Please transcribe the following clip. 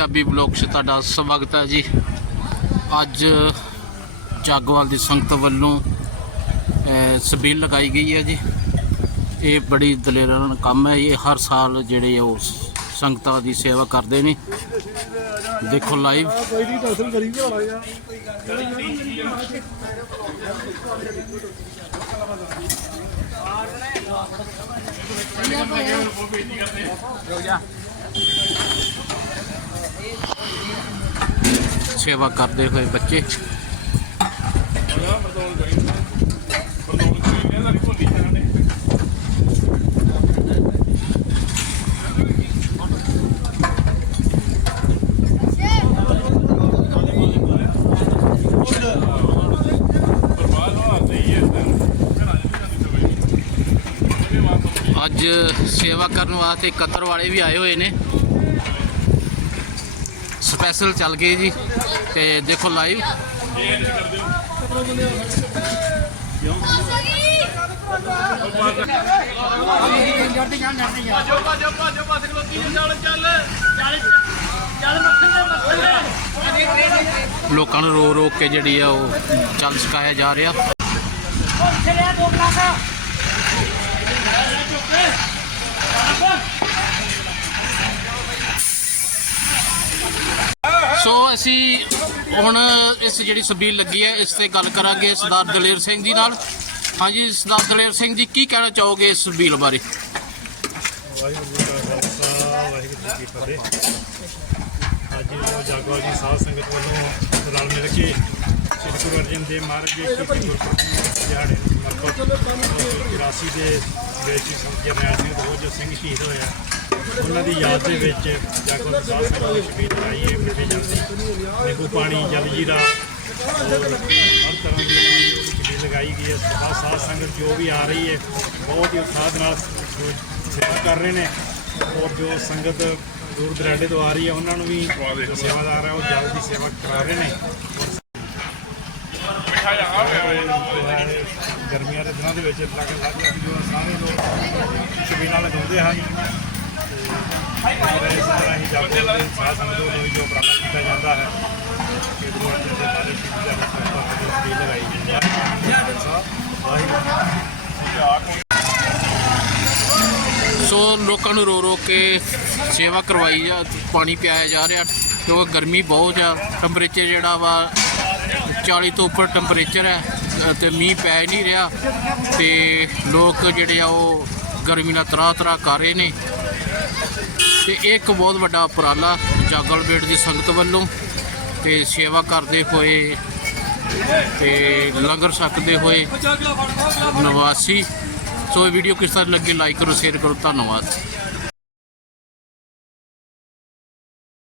Punjabi blog 'ਚ ਤੁਹਾਡਾ ਸਵਾਗਤ ਹੈ ਜੀ। ਅੱਜ ਜਾਗਵਾਲ ਦੀ ਸੰਗਤ ਵੱਲੋਂ ਅਹ, ਸਬੀਲ ਲਗਾਈ ਗਈ ਹੈ ਜੀ। ਇਹ ਬੜੀ ਦਲੇਰਾਨਾ ਕੰਮ ਹੈ ਇਹ ਹਰ ਸਾਲ ਜਿਹੜੇ ਉਹ ਸੰਗਤਾਂ ਦੀ ਸੇਵਾ ਕਰਦੇ ਨੇ। ਦੇਖੋ ਲਾਈਵ ਕੋਈ ਸੇਵਾ ਕਰਦੇ ਹੋਏ ਬੱਚੇ। ਅੱਜ ਸੇਵਾ ਕਰਨ ਵਾਸਤੇ ਕਤਰ ਵਾਲੇ ਵੀ ਆਏ ਹੋਏ ਨੇ। ਸਪੈਸ਼ਲ ਚੱਲ ਗਏ ਜੀ। ਤੇ ਦੇਖੋ ਲਾਈਵ ਲੋਕਾਂ ਨੂੰ ਰੋ ਰੋ ਕੇ ਜਿਹੜੀ ਆ ਉਹ ਚੱਲ ਸਿਖਾਇਆ ਜਾ ਰਿਹਾ। ਸੋ ਅਸੀਂ ਹੁਣ ਇਸ ਜਿਹੜੀ ਸਬੀਲ ਲੱਗੀ ਹੈ, ਇਸ ਤੇ ਗੱਲ ਕਰਾਂਗੇ ਸਰਦਾਰ ਦਲੇਰ ਸਿੰਘ ਜੀ ਨਾਲ। ਹਾਂਜੀ, ਸਰਦਾਰ ਦਲੇਰ ਸਿੰਘ ਜੀ, ਕੀ ਕਹਿਣਾ ਚਾਹੋਗੇ ਇਸ ਸਬੀਲ ਬਾਰੇ? ਵਾਹਿਗੁਰੂ ਜੀ ਕਾ ਖਾਲਸਾ ਵਾਹਿਗੁਰੂ ਜੀ ਕੀ ਫਤਿਹ। ਅੱਜ ਉਹ ਜਾਗਵਾਲ ਸਾਧ ਸੰਗਤ ਵੱਲੋਂ ਰਲ ਮਿਲ ਕੇ ਗੁਰੂ ਅਰਜਨ ਦੇਵ ਮਹਾਰਾਜ ਜੀ ਦੀ ਗੁਰਪੁਰਬ ਦਿਹਾੜੇ ਮਰਕਤ 84 ਦੇ ਵਿੱਚ ਜਰਨੈਲ ਸਿੰਘ ਦੋਜ ਸਿੰਘ ਸ਼ਹੀਦ ਹੋਇਆ। ਉਹਨਾਂ ਦੀ ਯਾਦ ਦੇ ਵਿੱਚ ਦੀ ਸਾਧ ਸੰਗਤ ਨੇ ਸ਼ਬੀਲ ਲਗਾਈ ਹੈ ਮਿੱਠੇ ਜਲ ਦੀ ਨਿੰਬੂ ਪਾਣੀ ਜਲ ਜੀਰਾ ਹਰ ਤਰ੍ਹਾਂ ਦੀ ਸ਼ਬੀਲ ਲਗਾਈ ਗਈ ਹੈ ਸਾਧ ਸਾਧ ਸੰਗਤ ਜੋ ਵੀ ਆ ਰਹੀ ਹੈ ਬਹੁਤ ਹੀ ਉਤਸ਼ਾਹ ਨਾਲ ਸੇਵਾ ਕਰ ਰਹੇ ਨੇ। ਔਰ ਜੋ ਸੰਗਤ ਦੂਰ ਦਰਾਡੇ ਤੋਂ ਆ ਰਹੀ ਹੈ ਉਹਨਾਂ ਨੂੰ ਵੀ ਸੇਵਾਦਾਰ ਹੈ ਉਹ ਜਲ ਦੀ ਸੇਵਾ ਕਰਾ ਰਹੇ ਨੇ। ਗਰਮੀਆਂ ਦੇ ਦਿਨਾਂ ਦੇ ਵਿੱਚ ਲੱਗ ਲੱਗ ਜੋ ਸਾਰੇ ਲੋਕ ਸ਼ਬੀਲਾਂ ਲਗਾਉਂਦੇ ਹਨ। ਇਸ ਤਰ੍ਹਾਂ ਹੀ ਜਾਗੋ ਸਾਧ ਸੰਗਤ ਵੱਲੋਂ ਜੋ ਪ੍ਰਾਪਤ ਕੀਤਾ ਜਾਂਦਾ ਹੈ, ਕਿ ਗੁਰੂ ਅਰਜਨ ਦੇਵ ਜੀ ਦੀ ਸ਼ਬੀਲ ਲਗਾਈ ਗਈ ਹੈ। ਸੋ ਲੋਕਾਂ ਨੂੰ ਰੋ ਰੋ ਕੇ ਸੇਵਾ ਕਰਵਾਈ ਜਾ, ਪਾਣੀ ਪਿਆਇਆ ਜਾ ਰਿਹਾ, ਕਿਉਂਕਿ ਗਰਮੀ ਬਹੁਤ ਆ ਟੈਂਪਰੇਚਰ ਜਿਹੜਾ ਵਾ 40 ਤੋਂ ਉੱਪਰ ਟੈਂਪਰੇਚਰ ਹੈ ਤੇ ਮੀਂਹ ਪੈ ਨਹੀਂ ਰਿਹਾ ਤੇ ਲੋਕ ਜਿਹੜੇ ਆ ਉਹ ਗਰਮੀ ਨਾਲ ਤਰਾ ਤਰਾ ਕਰ ਰਹੇ ਨੇ। ਤੇ ਇਹ ਇੱਕ ਬਹੁਤ ਵੱਡਾ ਉਪਰਾਲਾ ਜਾਗਲ ਬੇਟ ਦੀ ਸੰਗਤ ਵੱਲੋਂ ਤੇ ਸੇਵਾ ਕਰਦੇ ਹੋਏ ਤੇ ਲੰਗਰ ਛਕਦੇ ਹੋਏ ਨਿਵਾਸੀ। ਸੋ ਇਹ ਵੀਡੀਓ ਕਿਸ ਤਰ੍ਹਾਂ ਲੱਗੇ ਲਾਈਕ ਕਰੋ ਸ਼ੇਅਰ ਕਰੋ, ਧੰਨਵਾਦ।